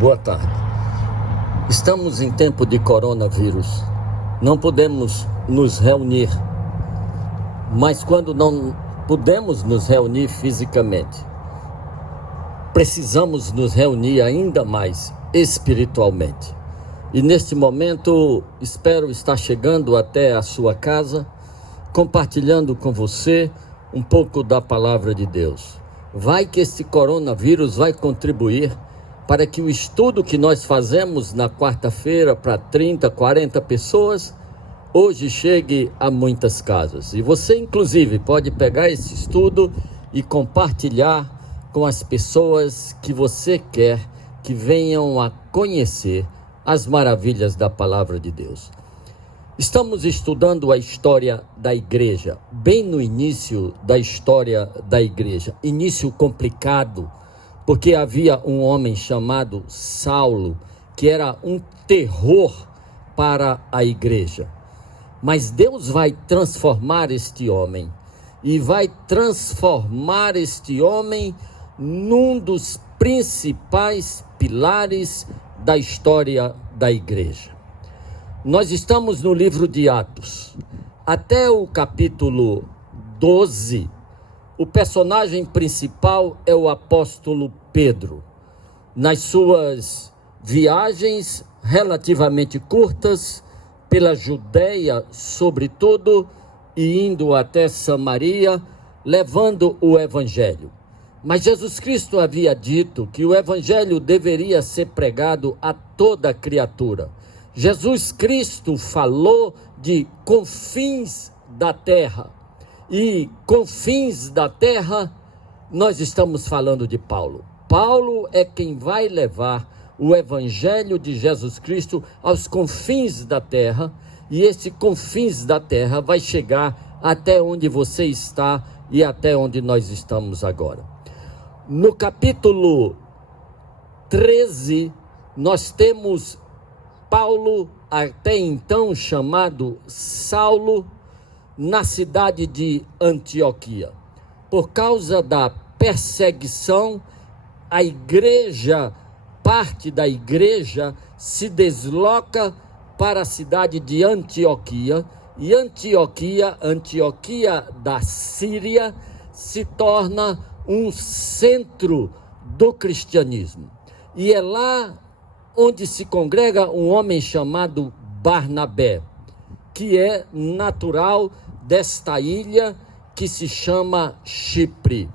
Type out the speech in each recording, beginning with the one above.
Boa tarde. Estamos em tempo de coronavírus. Não podemos nos reunir, mas quando não podemos nos reunir fisicamente, precisamos nos reunir ainda mais espiritualmente. E neste momento, espero estar chegando até a sua casa, compartilhando com você um pouco da palavra de Deus. Vai que este coronavírus vai contribuir para que o estudo que nós fazemos na quarta-feira para 30, 40 pessoas, hoje chegue a muitas casas. E você, inclusive, pode pegar esse estudo e compartilhar com as pessoas que você quer que venham a conhecer as maravilhas da palavra de Deus. Estamos estudando a história da igreja, bem no início da história da igreja. Início complicado, porque havia um homem chamado Saulo, que era um terror para a igreja. Mas Deus vai transformar este homem, e vai transformar este homem num dos principais pilares da história da igreja. Nós estamos no livro de Atos. Até o capítulo 12, o personagem principal é o apóstolo Pedro. Nas suas viagens relativamente curtas, pela Judéia sobretudo, e indo até Samaria, levando o evangelho. Mas Jesus Cristo havia dito que o evangelho deveria ser pregado a toda criatura. Jesus Cristo falou de confins da terra. E confins da terra, nós estamos falando de Paulo. Paulo é quem vai levar o evangelho de Jesus Cristo aos confins da terra. E esse confins da terra vai chegar até onde você está e até onde nós estamos agora. No capítulo 13, nós temos Paulo, até então chamado Saulo, na cidade de Antioquia. Por causa da perseguição, a igreja, parte da igreja, se desloca para a cidade de Antioquia, e Antioquia da Síria, se torna um centro do cristianismo. E é lá onde se congrega um homem chamado Barnabé, que é natural desta ilha que se chama Chipre.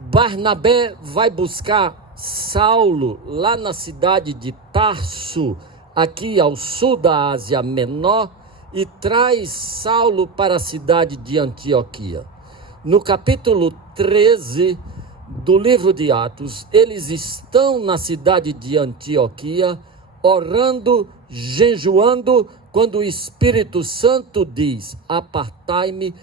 Barnabé vai buscar Saulo lá na cidade de Tarso, aqui ao sul da Ásia Menor, e traz Saulo para a cidade de Antioquia. No capítulo 13 do livro de Atos, eles estão na cidade de Antioquia, orando, jejuando, quando o Espírito Santo diz: apartai-me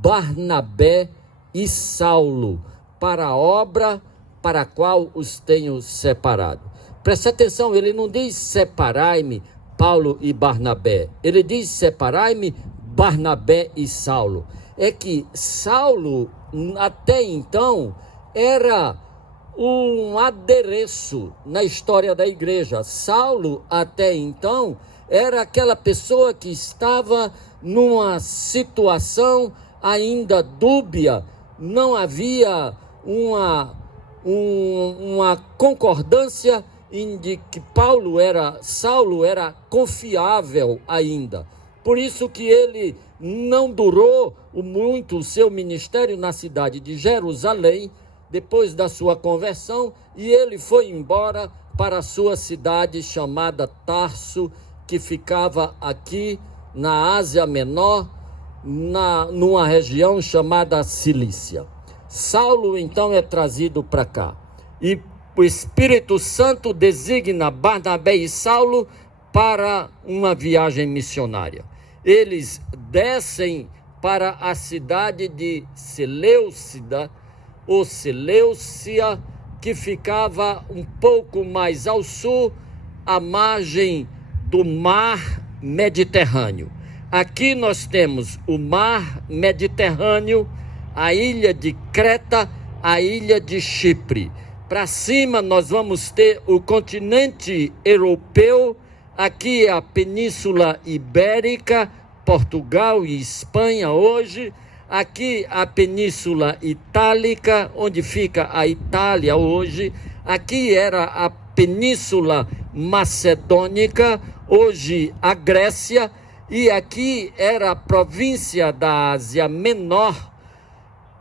Barnabé e Saulo para a obra para a qual os tenho separado. Preste atenção, ele não diz separai-me Paulo e Barnabé, ele diz separai-me Barnabé e Saulo. É que Saulo, até então, era um adereço na história da igreja. Saulo, até então, era aquela pessoa que estava numa situação ainda dúbia, não havia uma concordância de que Saulo era confiável ainda. Por isso que ele não durou muito o seu ministério na cidade de Jerusalém, depois da sua conversão, e ele foi embora para a sua cidade chamada Tarso, que ficava aqui na Ásia Menor, numa região chamada Cilícia. Saulo então é trazido para cá, e o Espírito Santo designa Barnabé e Saulo para uma viagem missionária. Eles descem para a cidade de Seleucida, ou Seleucia, que ficava um pouco mais ao sul, à margem do mar Mediterrâneo. Aqui nós temos o mar Mediterrâneo, a ilha de Creta, a ilha de Chipre. Para cima nós vamos ter o continente europeu, aqui a Península Ibérica, Portugal e Espanha hoje, aqui a Península Itálica, onde fica a Itália hoje, aqui era a Península Macedônica, hoje a Grécia, e aqui era a província da Ásia Menor,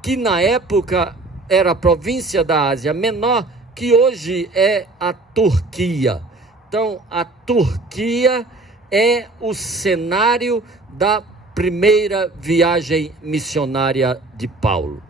que na época era a província da Ásia Menor, que hoje é a Turquia. Então, a Turquia é o cenário da primeira viagem missionária de Paulo.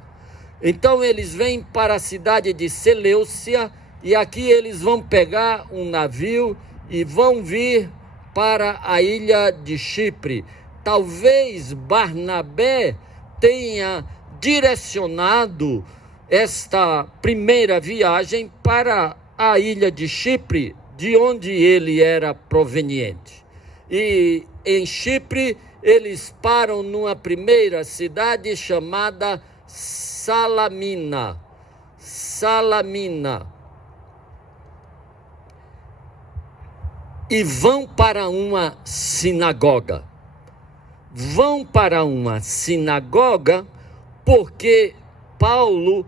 Então, eles vêm para a cidade de Seleucia, e aqui eles vão pegar um navio e vão vir para a ilha de Chipre. Talvez Barnabé tenha direcionado esta primeira viagem para a ilha de Chipre, de onde ele era proveniente. E em Chipre, eles param numa primeira cidade chamada Salamina. E vão para uma sinagoga. Vão para uma sinagoga porque Paulo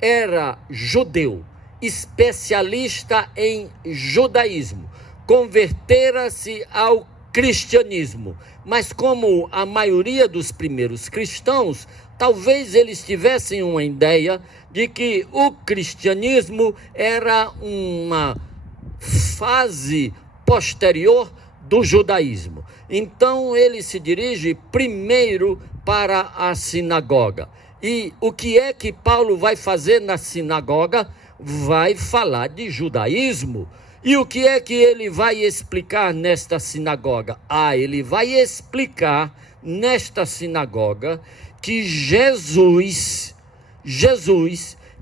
era judeu, especialista em judaísmo, convertera-se ao cristianismo, mas como a maioria dos primeiros cristãos, talvez eles tivessem uma ideia de que o cristianismo era uma fase posterior do judaísmo. Então ele se dirige primeiro para a sinagoga. E o que é que Paulo vai fazer na sinagoga? Vai falar de judaísmo. E o que é que ele vai explicar nesta sinagoga? Ele vai explicar nesta sinagoga que Jesus,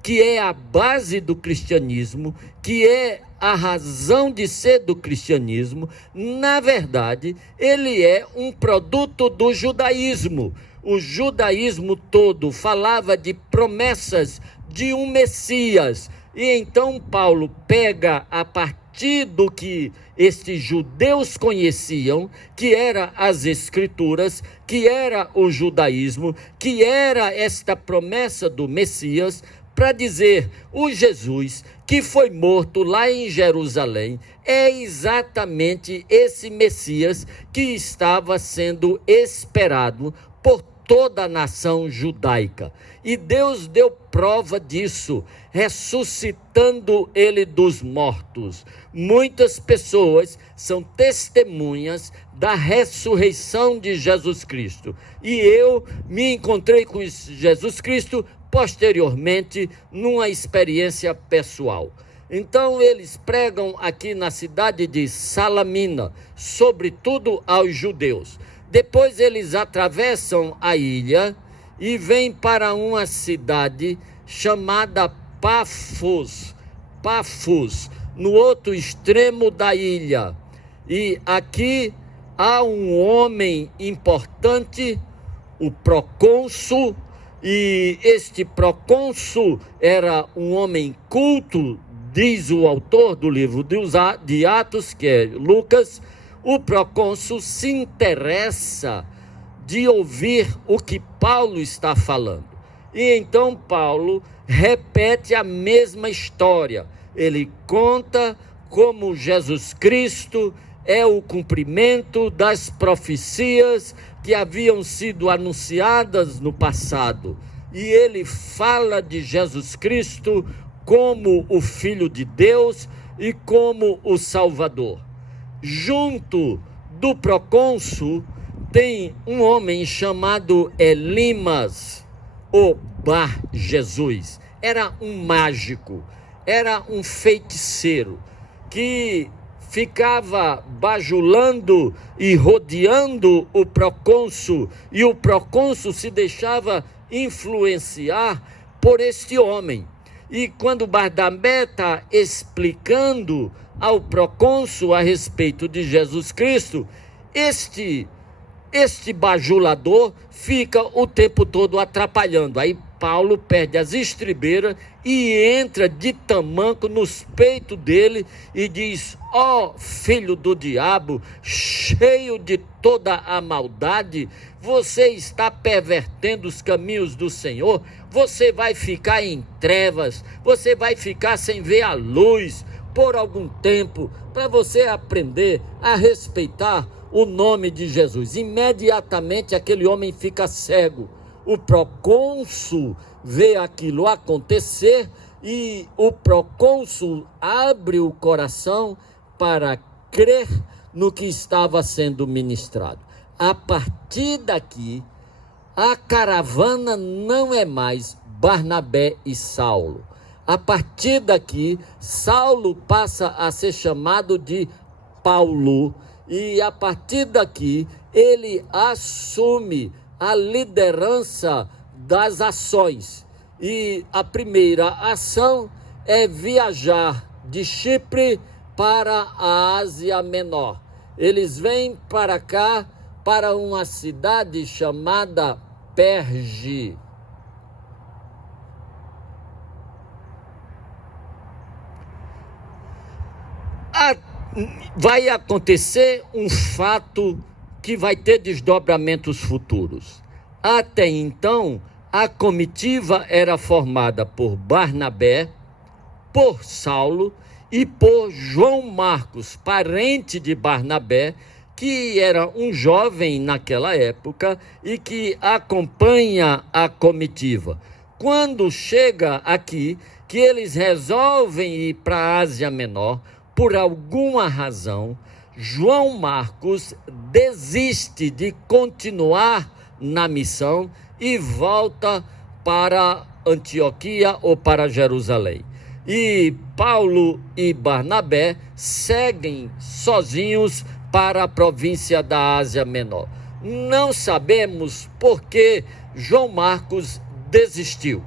que é a base do cristianismo, que é a razão de ser do cristianismo, na verdade, ele é um produto do judaísmo. O judaísmo todo falava de promessas de um Messias. E então Paulo pega a partir do que estes judeus conheciam, que era as Escrituras, que era o judaísmo, que era esta promessa do Messias, para dizer, o Jesus que foi morto lá em Jerusalém é exatamente esse Messias que estava sendo esperado por toda a nação judaica. E Deus deu prova disso, ressuscitando ele dos mortos. Muitas pessoas são testemunhas da ressurreição de Jesus Cristo. E eu me encontrei com Jesus Cristo posteriormente numa experiência pessoal. Então eles pregam aqui na cidade de Salamina, sobretudo aos judeus. Depois eles atravessam a ilha e vêm para uma cidade chamada Pafos, no outro extremo da ilha. E aqui há um homem importante, o procônsul, e este procônsul era um homem culto, diz o autor do livro de Atos, que é Lucas. O procônsul se interessa de ouvir o que Paulo está falando. E então Paulo repete a mesma história. Ele conta como Jesus Cristo é o cumprimento das profecias que haviam sido anunciadas no passado. E ele fala de Jesus Cristo como o Filho de Deus e como o Salvador. Junto do procônsul tem um homem chamado Elimas, o Bar Jesus. Era um mágico, era um feiticeiro que ficava bajulando e rodeando o procônsul, e o procônsul se deixava influenciar por este homem. E quando Barnabé está explicando ao procônsul a respeito de Jesus Cristo, este bajulador fica o tempo todo atrapalhando. Aí Paulo perde as estribeiras e entra de tamanco nos peitos dele e diz: ó filho do diabo, cheio de toda a maldade, você está pervertendo os caminhos do Senhor, você vai ficar em trevas, você vai ficar sem ver a luz por algum tempo, para você aprender a respeitar o nome de Jesus. Imediatamente aquele homem fica cego. O procônsul vê aquilo acontecer e o procônsul abre o coração para crer no que estava sendo ministrado. A partir daqui, a caravana não é mais Barnabé e Saulo. A partir daqui, Saulo passa a ser chamado de Paulo, e a partir daqui ele assume a liderança das ações. E a primeira ação é viajar de Chipre para a Ásia Menor. Eles vêm para cá, para uma cidade chamada Perge. Vai acontecer um fato que vai ter desdobramentos futuros. Até então, a comitiva era formada por Barnabé, por Saulo e por João Marcos, parente de Barnabé, que era um jovem naquela época e que acompanha a comitiva. Quando chega aqui, que eles resolvem ir para a Ásia Menor, por alguma razão, João Marcos desiste de continuar na missão e volta para Antioquia ou para Jerusalém. E Paulo e Barnabé seguem sozinhos para a província da Ásia Menor. Não sabemos por que João Marcos desistiu.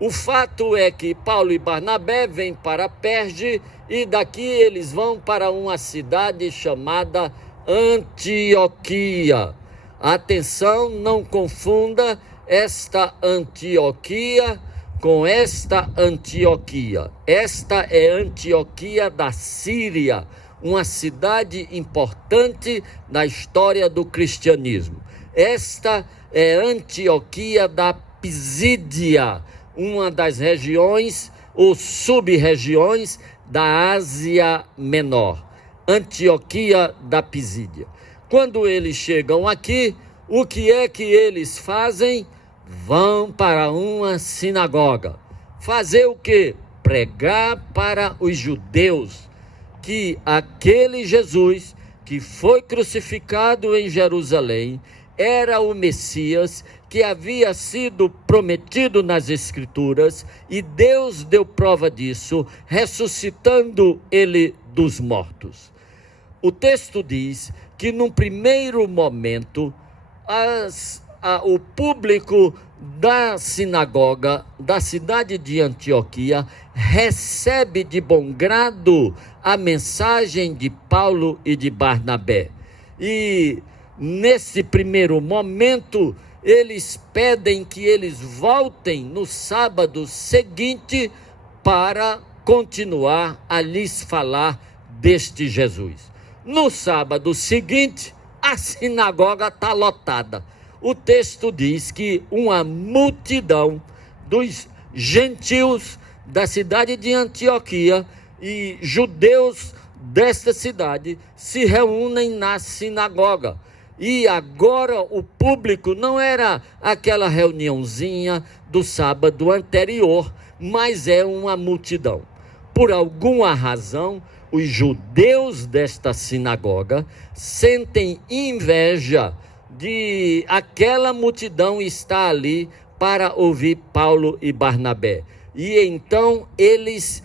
O fato é que Paulo e Barnabé vêm para Perge e daqui eles vão para uma cidade chamada Antioquia. Atenção, não confunda esta Antioquia com esta Antioquia. Esta é Antioquia da Síria, uma cidade importante na história do cristianismo. Esta é Antioquia da Pisídia, uma das regiões ou sub-regiões da Ásia Menor, Antioquia da Pisídia. Quando eles chegam aqui, o que é que eles fazem? Vão para uma sinagoga. Fazer o quê? Pregar para os judeus que aquele Jesus que foi crucificado em Jerusalém era o Messias que havia sido prometido nas Escrituras, e Deus deu prova disso, ressuscitando ele dos mortos. O texto diz que, num primeiro momento, o público da sinagoga da cidade de Antioquia recebe de bom grado a mensagem de Paulo e de Barnabé. E, nesse primeiro momento, eles pedem que eles voltem no sábado seguinte para continuar a lhes falar deste Jesus. No sábado seguinte, a sinagoga está lotada. O texto diz que uma multidão dos gentios da cidade de Antioquia e judeus desta cidade se reúnem na sinagoga. E agora o público não era aquela reuniãozinha do sábado anterior, mas é uma multidão. Por alguma razão, os judeus desta sinagoga sentem inveja de aquela multidão estar ali para ouvir Paulo e Barnabé. E então eles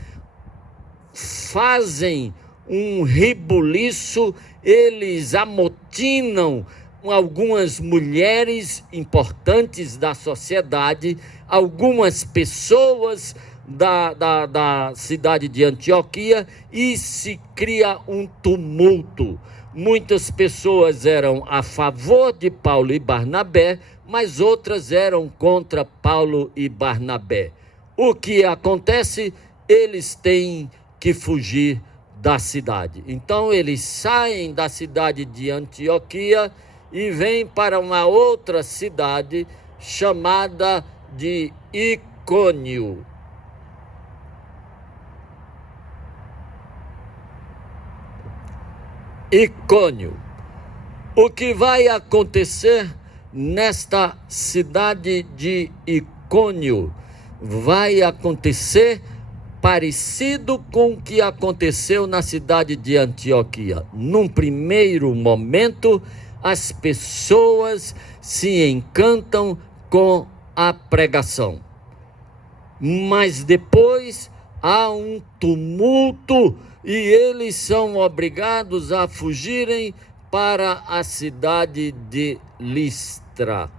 fazem um rebuliço, eles amotinam algumas mulheres importantes da sociedade, algumas pessoas da cidade de Antioquia e se cria um tumulto. Muitas pessoas eram a favor de Paulo e Barnabé, mas outras eram contra Paulo e Barnabé. O que acontece? Eles têm que fugir da cidade. Então eles saem da cidade de Antioquia e vêm para uma outra cidade chamada de Icônio. Icônio. O que vai acontecer nesta cidade de Icônio? Vai acontecer parecido com o que aconteceu na cidade de Antioquia. Num primeiro momento, as pessoas se encantam com a pregação, mas depois há um tumulto e eles são obrigados a fugirem para a cidade de Listra.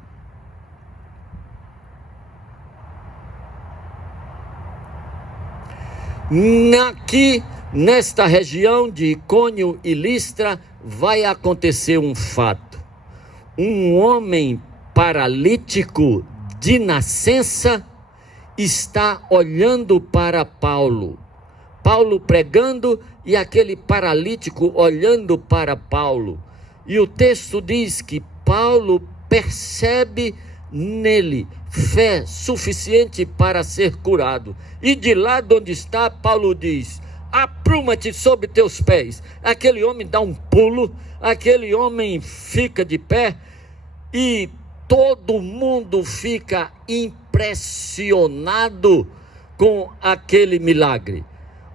Aqui, nesta região de Icônio e Listra, vai acontecer um fato. Um homem paralítico de nascença está olhando para Paulo. Paulo pregando e aquele paralítico olhando para Paulo. E o texto diz que Paulo percebe nele fé suficiente para ser curado. E de lá de onde está, Paulo diz: apruma-te sobre teus pés. Aquele homem dá um pulo, aquele homem fica de pé e todo mundo fica impressionado com aquele milagre.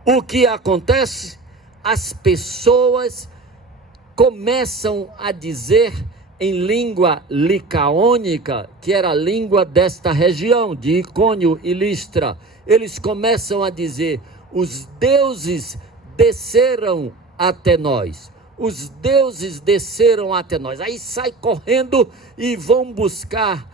O que acontece? As pessoas começam a dizer em língua licaônica, que era a língua desta região, de Icônio e Listra. Eles começam a dizer: os deuses desceram até nós. Os deuses desceram até nós. Aí sai correndo e vão buscar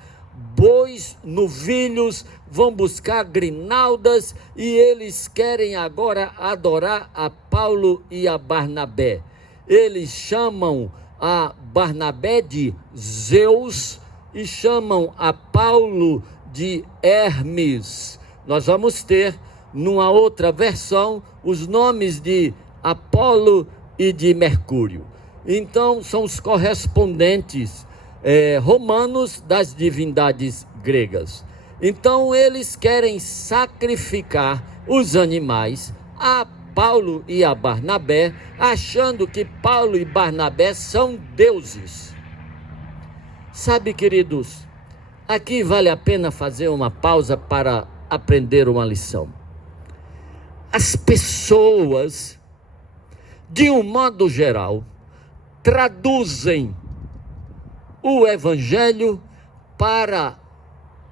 bois, novilhos, vão buscar grinaldas e eles querem agora adorar a Paulo e a Barnabé. Eles chamam a Barnabé de Zeus e chamam a Paulo de Hermes. Nós vamos ter, numa outra versão, os nomes de Apolo e de Mercúrio. Então, são os correspondentes romanos das divindades gregas. Então, eles querem sacrificar os animais a Paulo e a Barnabé, achando que Paulo e Barnabé são deuses. Sabe, queridos, aqui vale a pena fazer uma pausa para aprender uma lição. As pessoas, de um modo geral, traduzem o evangelho para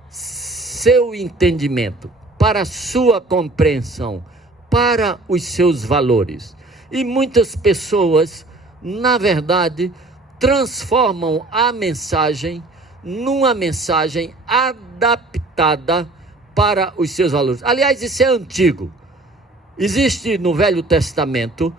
seu entendimento, para sua compreensão, para os seus valores. E muitas pessoas, na verdade, transformam a mensagem numa mensagem adaptada para os seus valores. Aliás, isso é antigo. Existe no Velho Testamento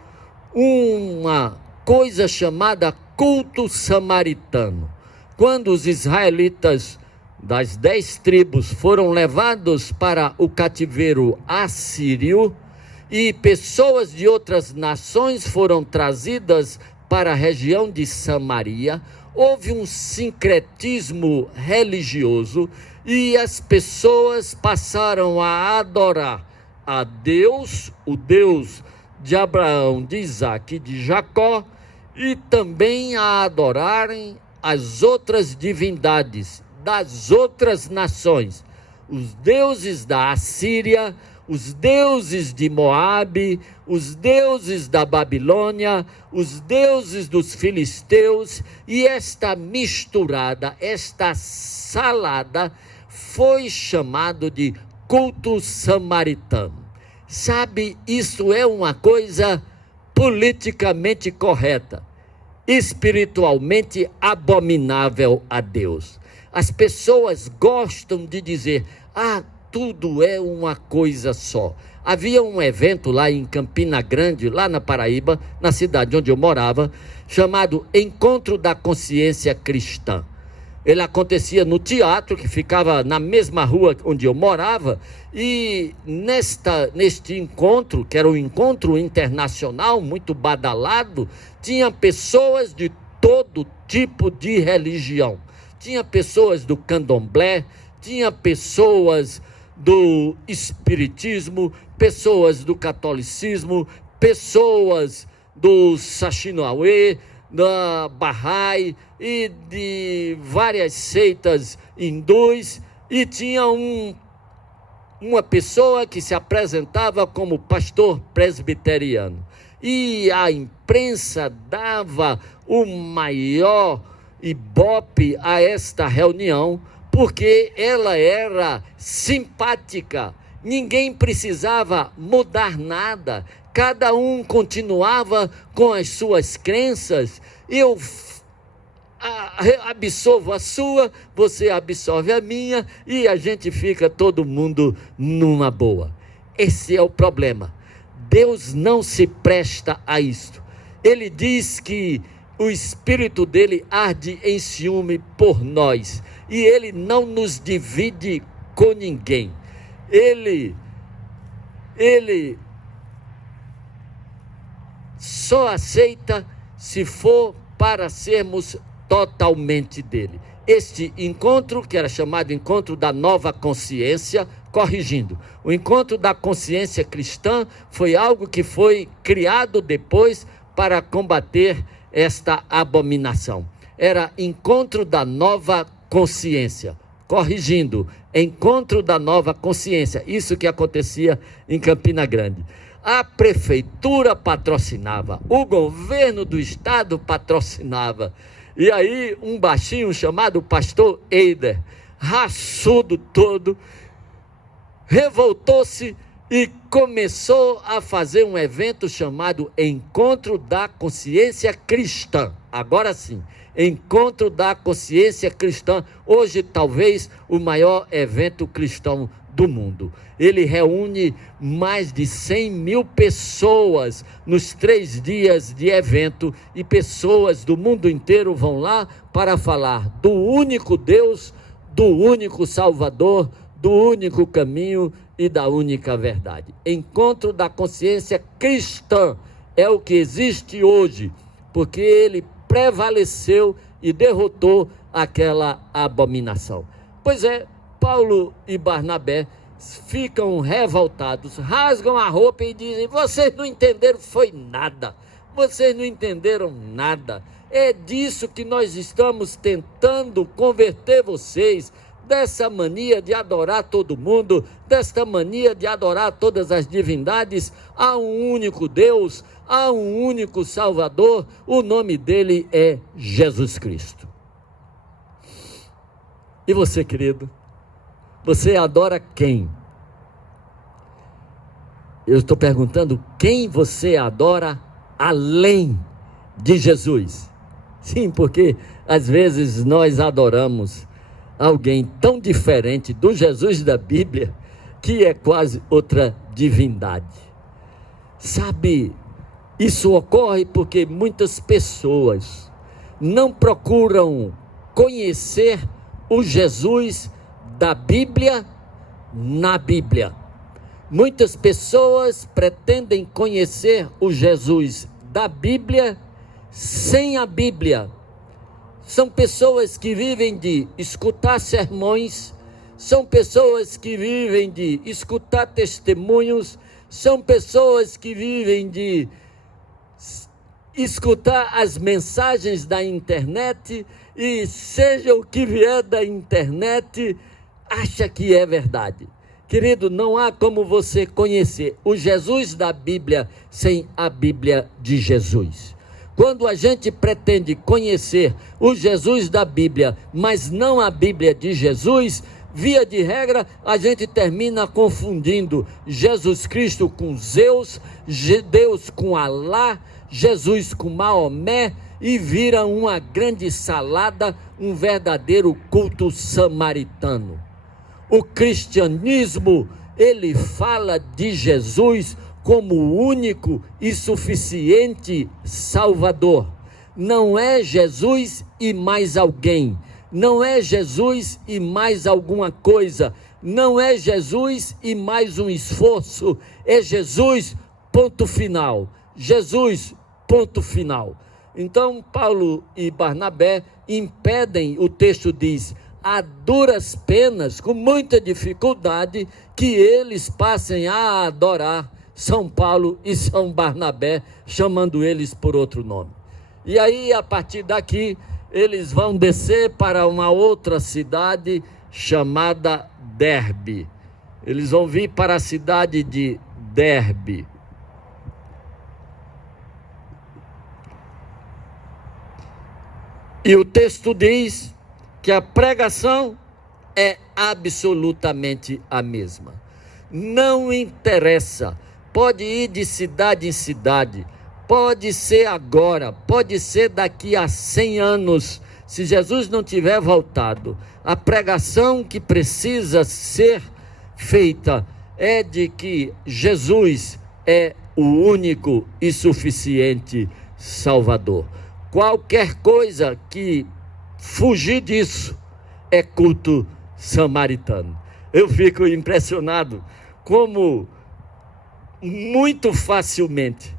uma coisa chamada culto samaritano. Quando os israelitas das 10 tribos foram levados para o cativeiro assírio e pessoas de outras nações foram trazidas para a região de Samaria, houve um sincretismo religioso e as pessoas passaram a adorar a Deus, o Deus de Abraão, de Isaque e de Jacó, e também a adorarem as outras divindades das outras nações, os deuses da Assíria, os deuses de Moabe, os deuses da Babilônia, os deuses dos filisteus, e esta misturada, esta salada, foi chamado de culto samaritano. Sabe, isso é uma coisa politicamente correta, espiritualmente abominável a Deus. As pessoas gostam de dizer: tudo é uma coisa só. Havia um evento lá em Campina Grande, lá na Paraíba, na cidade onde eu morava, chamado Encontro da Consciência Cristã. Ele acontecia no teatro, que ficava na mesma rua onde eu morava, e neste encontro, que era um encontro internacional, muito badalado, tinha pessoas de todo tipo de religião. Tinha pessoas do candomblé, tinha pessoas do espiritismo, pessoas do catolicismo, pessoas do Saxinauê, da Bahá'í e de várias seitas hindus, e tinha uma pessoa que se apresentava como pastor presbiteriano. E a imprensa dava o maior ibope a esta reunião, porque ela era simpática, ninguém precisava mudar nada, cada um continuava com as suas crenças. Eu absorvo a sua, você absorve a minha, e a gente fica todo mundo numa boa. Esse é o problema. Deus não se presta a isto. Ele diz que o Espírito dele arde em ciúme por nós, e ele não nos divide com ninguém. Ele só aceita se for para sermos totalmente dele. Este encontro, que era chamado Encontro da Nova Consciência, corrigindo, o Encontro da Consciência Cristã foi algo que foi criado depois para combater esta abominação. Era Encontro da Nova Consciência, corrigindo, Encontro da Nova Consciência, isso que acontecia em Campina Grande. A prefeitura patrocinava, o governo do estado patrocinava, e aí um baixinho chamado pastor Eider, raçudo todo, revoltou-se e começou a fazer um evento chamado Encontro da Consciência Cristã. Agora sim, Encontro da Consciência Cristã, hoje talvez o maior evento cristão do mundo. Ele reúne mais de 100 mil pessoas nos 3 dias de evento, e pessoas do mundo inteiro vão lá para falar do único Deus, do único Salvador, do único caminho e da única verdade. Encontro da Consciência Cristã é o que existe hoje, porque ele prevaleceu e derrotou aquela abominação. Pois é, Paulo e Barnabé ficam revoltados, rasgam a roupa e dizem: vocês não entenderam foi nada, vocês não entenderam nada. É disso que nós estamos tentando converter vocês, dessa mania de adorar todo mundo, desta mania de adorar todas as divindades. Há um único Deus, há um único Salvador, o nome dele é Jesus Cristo. E você, querido, você adora quem? Eu estou perguntando, quem você adora além de Jesus? Sim, porque às vezes nós adoramos alguém tão diferente do Jesus da Bíblia, que é quase outra divindade. Sabe, isso ocorre porque muitas pessoas não procuram conhecer o Jesus da Bíblia na Bíblia. Muitas pessoas pretendem conhecer o Jesus da Bíblia sem a Bíblia. São pessoas que vivem de escutar sermões, são pessoas que vivem de escutar testemunhos, são pessoas que vivem de escutar as mensagens da internet, e seja o que vier da internet, acha que é verdade. Querido, não há como você conhecer o Jesus da Bíblia sem a Bíblia de Jesus. Quando a gente pretende conhecer o Jesus da Bíblia, mas não a Bíblia de Jesus, via de regra, a gente termina confundindo Jesus Cristo com Zeus, Deus com Alá, Jesus com Maomé, e vira uma grande salada, um verdadeiro culto samaritano. O cristianismo, ele fala de Jesus como o único e suficiente Salvador. Não é Jesus e mais alguém, não é Jesus e mais alguma coisa, não é Jesus e mais um esforço, é Jesus, ponto final. Jesus, ponto final. Então, Paulo e Barnabé impedem, o texto diz, a duras penas, com muita dificuldade, que eles passem a adorar São Paulo e São Barnabé, chamando eles por outro nome. E aí, a partir daqui, eles vão descer para uma outra cidade chamada Derbe. Eles vão vir para a cidade de Derbe. E o texto diz que a pregação é absolutamente a mesma. Não interessa, pode ir de cidade em cidade, pode ser agora, pode ser daqui a 100 anos, se Jesus não tiver voltado. A pregação que precisa ser feita é de que Jesus é o único e suficiente Salvador. Qualquer coisa que fugir disso é culto samaritano. Eu fico impressionado como muito facilmente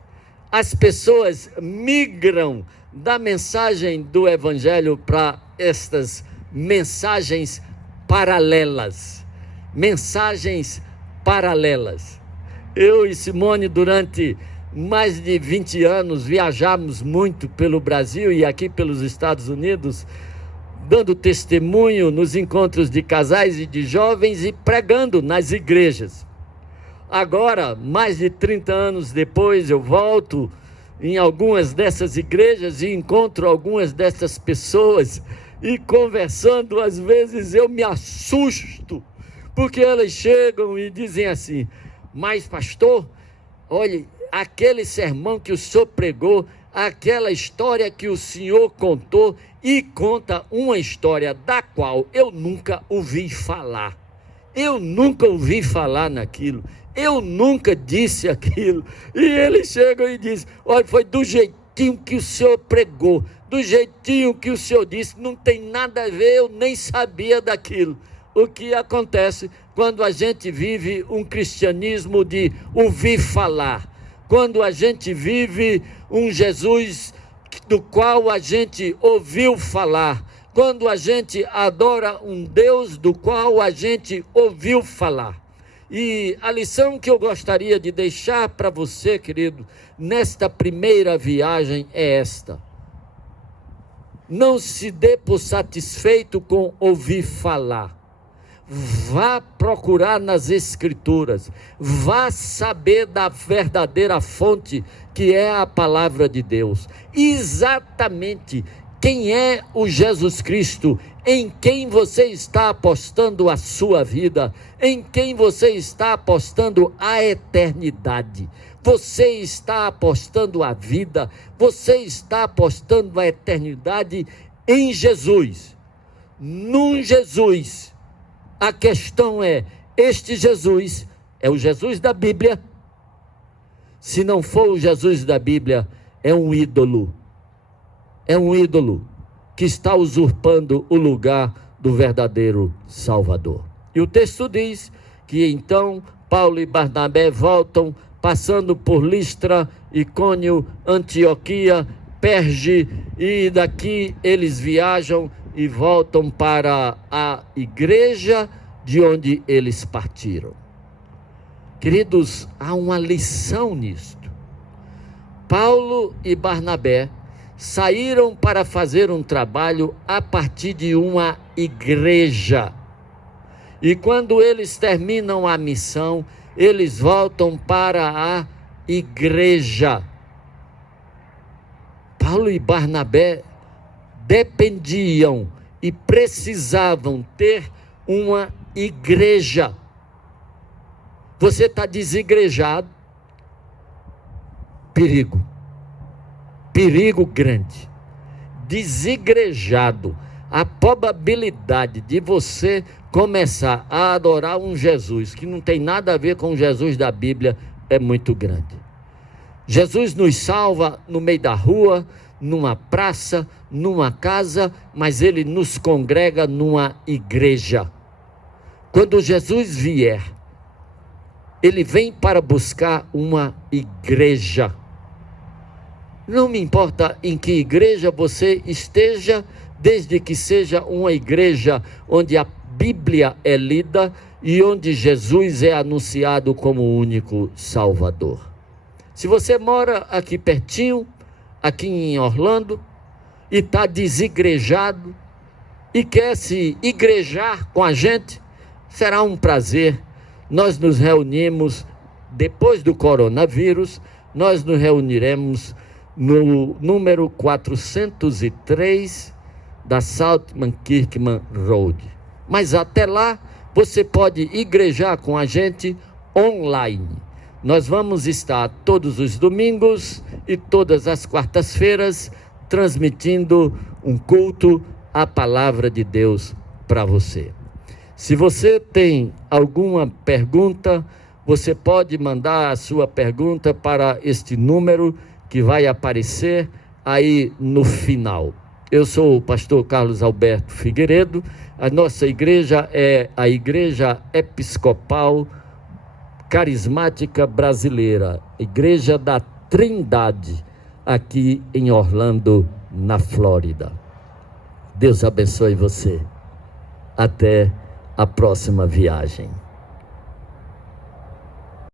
as pessoas migram da mensagem do Evangelho para estas mensagens paralelas. Mensagens paralelas. Eu e Simone, durante mais de 20 anos, viajamos muito pelo Brasil e aqui pelos Estados Unidos, dando testemunho nos encontros de casais e de jovens e pregando nas igrejas. Agora, mais de 30 anos depois, eu volto em algumas dessas igrejas e encontro algumas dessas pessoas e conversando, às vezes eu me assusto, porque elas chegam e dizem assim: mas pastor, olhe, aquele sermão que o senhor pregou, aquela história que o senhor contou, e conta uma história da qual eu nunca ouvi falar. Eu nunca ouvi falar naquilo. Eu nunca disse aquilo. E eles chegam e dizem: olha, foi do jeitinho que o senhor pregou, do jeitinho que o senhor disse, não tem nada a ver, eu nem sabia daquilo. O que acontece quando a gente vive um cristianismo de ouvir falar, quando a gente vive um Jesus do qual a gente ouviu falar, quando a gente adora um Deus do qual a gente ouviu falar. E a lição que eu gostaria de deixar para você, querido, nesta primeira viagem é esta: não se dê por satisfeito com ouvir falar. Vá procurar nas Escrituras, vá saber da verdadeira fonte, que é a palavra de Deus. Exatamente quem é o Jesus Cristo, em quem você está apostando a sua vida, em quem você está apostando a eternidade. Você está apostando a vida, você está apostando a eternidade em Jesus, num Jesus. A questão é, este Jesus é o Jesus da Bíblia? Se não for o Jesus da Bíblia, é um ídolo. É um ídolo que está usurpando o lugar do verdadeiro Salvador. E o texto diz que então Paulo e Barnabé voltam, passando por Listra, Icônio, Antioquia, Perge, e daqui eles viajam e voltam para a igreja de onde eles partiram. Queridos, há uma lição nisto. Paulo e Barnabé saíram para fazer um trabalho a partir de uma igreja. E quando eles terminam a missão, eles voltam para a igreja. Paulo e Barnabé dependiam e precisavam ter uma igreja. Você está desigrejado? Perigo grande. Desigrejado. a probabilidade de você começar a adorar um Jesus que não tem nada a ver com o Jesus da Bíblia é muito grande. Jesus nos salva no meio da rua, numa praça, numa casa, mas Ele nos congrega numa igreja. Quando Jesus vier, Ele vem para buscar uma igreja. Não me importa em que igreja você esteja, desde que seja uma igreja onde a Bíblia é lida e onde Jesus é anunciado como o único Salvador. Se você mora aqui pertinho, aqui em Orlando, e está desigrejado, e quer se igrejar com a gente, será um prazer. Nós nos reunimos, depois do coronavírus, nós nos reuniremos no número 403 da Saltman Kirkman Road. Mas até lá, você pode igrejar com a gente online. Nós vamos estar todos os domingos e todas as quartas-feiras transmitindo um culto à palavra de Deus para você. Se você tem alguma pergunta, você pode mandar a sua pergunta para este número que vai aparecer aí no final. Eu sou o pastor Carlos Alberto Figueiredo. A nossa igreja é a Igreja Episcopal Carismática Brasileira, Igreja da Trindade, aqui em Orlando, na Flórida. Deus abençoe você. Até a próxima viagem.